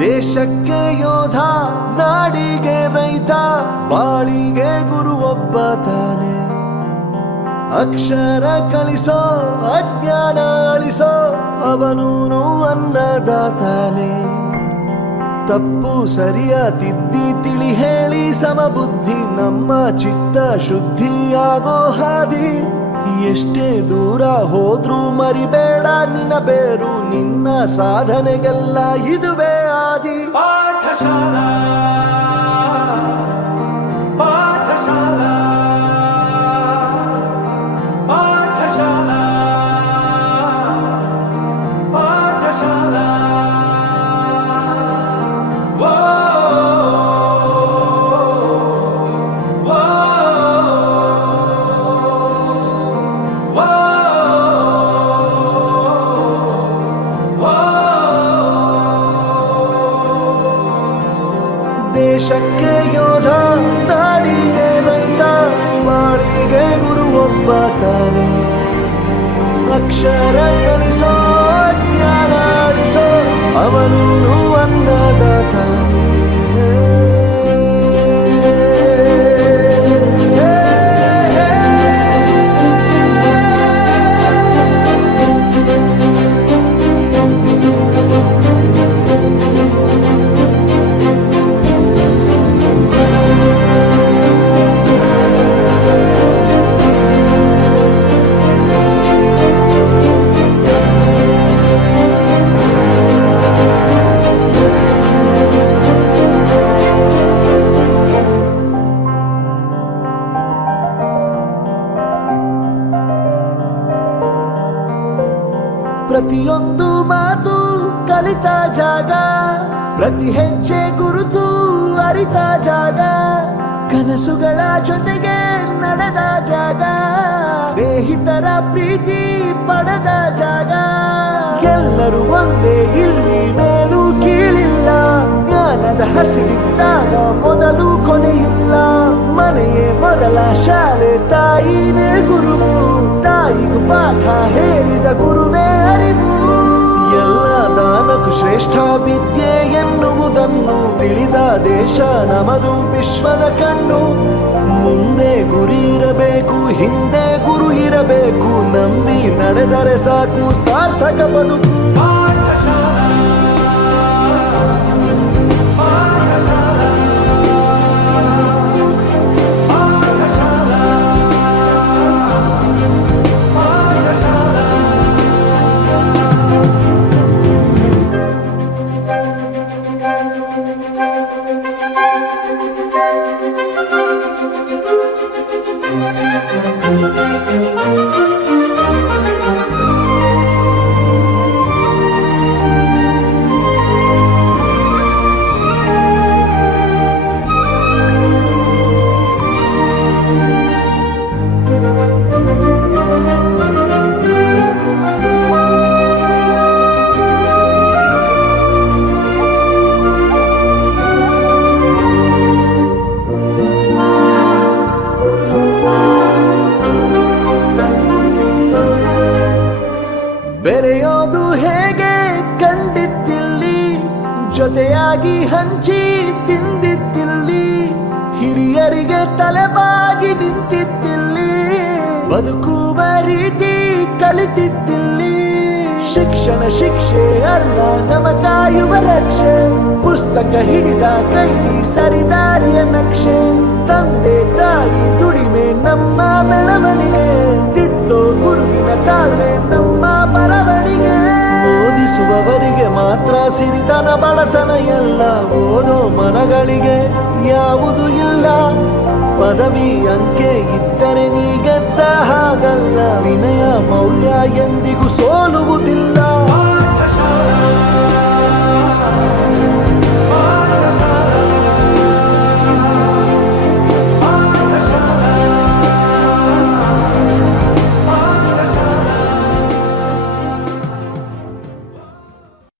ದೇಶಕ್ಕೆ ಯೋಧ, ನಾಡಿಗೆ ರೈತ, ಬಾಳಿಗೆ ಗುರು ಒಬ್ಬ ತಾನೆ. ಅಕ್ಷರ ಕಲಿಸೋ, ಅಜ್ಞಾನ ಅಳಿಸೋ, ಅವನೂನು ಅನ್ನದಾತಾನೆ. ತಪ್ಪು ಸರಿಯ ತಿದ್ದಿ ತಿಳಿ ಹೇಳಿ ಸಮಬುದ್ಧಿ, ನಮ್ಮ ಚಿತ್ತ ಶುದ್ಧಿಯಾಗೋ ಹಾದಿ. ಎಷ್ಟೇ ದೂರ ಹೋದ್ರೂ ಮರಿಬೇಡ ನಿನ್ನ ಬೇರು, ನಿನ್ನ ಸಾಧನೆಗೆಲ್ಲ ಇದುವೇ ಆದಿ. ಪಾಠಶಾಲಾ ಪಾಠಶಾಲಾ ಪಾಠಶಾಲಾ ಪಾಠಶಾಲಾ. ದೇಶಕ್ಕೆ ಯೋಧ, ನಾಡಿಗೆ ರೈತ, ಬಾಳಿಗೆ ಗುರು ಒಬ್ಬ ತಾನೆ. ಅಕ್ಷರ ಕಲಿಸೋ, ಜ್ಞಾನ ಅಳಿಸೋ, ಅವನೂನು ಅನ್ನದಾತಾನೆ. ಪ್ರತಿಯೊಂದು ಮಾತು ಕಲಿತ ಜಾಗ, ಪ್ರತಿ ಹೆಜ್ಜೆ ಗುರುತು ಅರಿತ ಜಾಗ, ಕನಸುಗಳ ಜೊತೆಗೆ ನಡೆದ ಜಾಗ, ಸ್ನೇಹಿತರ ಪ್ರೀತಿ ಪಡೆದ ಜಾಗ. ಎಲ್ಲರೂ ಒಂದೇ, ಇಲ್ಲಿ ಮೇಲೂ ಕೀಳಿಲ್ಲ, ಜ್ಞಾನದ ಹಸಿವಿದ್ದಾಗ ಮೊದಲು ಕೊನೆಯಿಲ್ಲ. ಮನೆಯೇ ಮೊದಲ ಶಾಲೆ, ತಾಯಿನೇ ಗುರುವು, ತಾಯಿಗೂ ಪಾಠ ಹೇಳಿದ ಗುರುವೇ ಅರಿವು. ಎಲ್ಲ ದಾನಕ್ಕೂ ಶ್ರೇಷ್ಠ ವಿದ್ಯೆ ಎನ್ನುವುದನ್ನು ತಿಳಿದ ದೇಶ ನಮದು, ವಿಶ್ವದ ಕಣ್ಣು. ಮುಂದೆ ಗುರಿ ಇರಬೇಕು, ಹಿಂದೆ ಗುರು ಇರಬೇಕು, ನಂಬಿ ನಡೆದರೆ ಸಾಕು ಸಾರ್ಥಕ ಬದುಕು. ಬೆರೆಯೋದು ಹೇಗೆ ಕಂಡಿದ್ದಿಲ್ಲಿ, ಜೊತೆಯಾಗಿ ಹಂಚಿ ತಿಂದಿದ್ದಿಲ್ಲಿ, ಹಿರಿಯರಿಗೆ ತಲೆಬಾಗಿ ನಿಂತಿದ್ದಿಲ್ಲಿ, ಬದುಕುವ ರೀತಿ ಕಲಿತಿದ್ದಿಲ್ಲಿ. ಶಿಕ್ಷಣ ಶಿಕ್ಷೆ ಅಲ್ಲ, ನಮ ಕಾಯುವ ರಕ್ಷೆ, ಪುಸ್ತಕ ಹಿಡಿದ ಕೈಲಿ ಸರಿದಾರಿಯ ನಕ್ಷೆ. ತಂದೆ ತಾಯಿ ದುಡಿಮೆ ನಮ್ಮ ಬೆಳವಣಿಗೆ, ತಿದ್ದೋ ಗುರುವಿನ ತಾಳ್ಮೆ ನಮ್ಮ ಬರವಣಿಗೆ. ಓದಿಸುವವರಿಗೆ ಮಾತ್ರ ಸಿರಿತನ ಬಡತನ ಎಲ್ಲ, ಓದೋ ಮನಗಳಿಗೆ ಯಾವುದು ಇಲ್ಲ. ಪದವಿ ಅಂಕೆ ಇದ್ದರೆ ನೀ ಗೆದ್ದ ಹಾಗಲ್ಲ, ವಿನಯ ಮೌಲ್ಯ ಎಂದಿಗೂ ಸೋಲುವುದಿಲ್ಲ.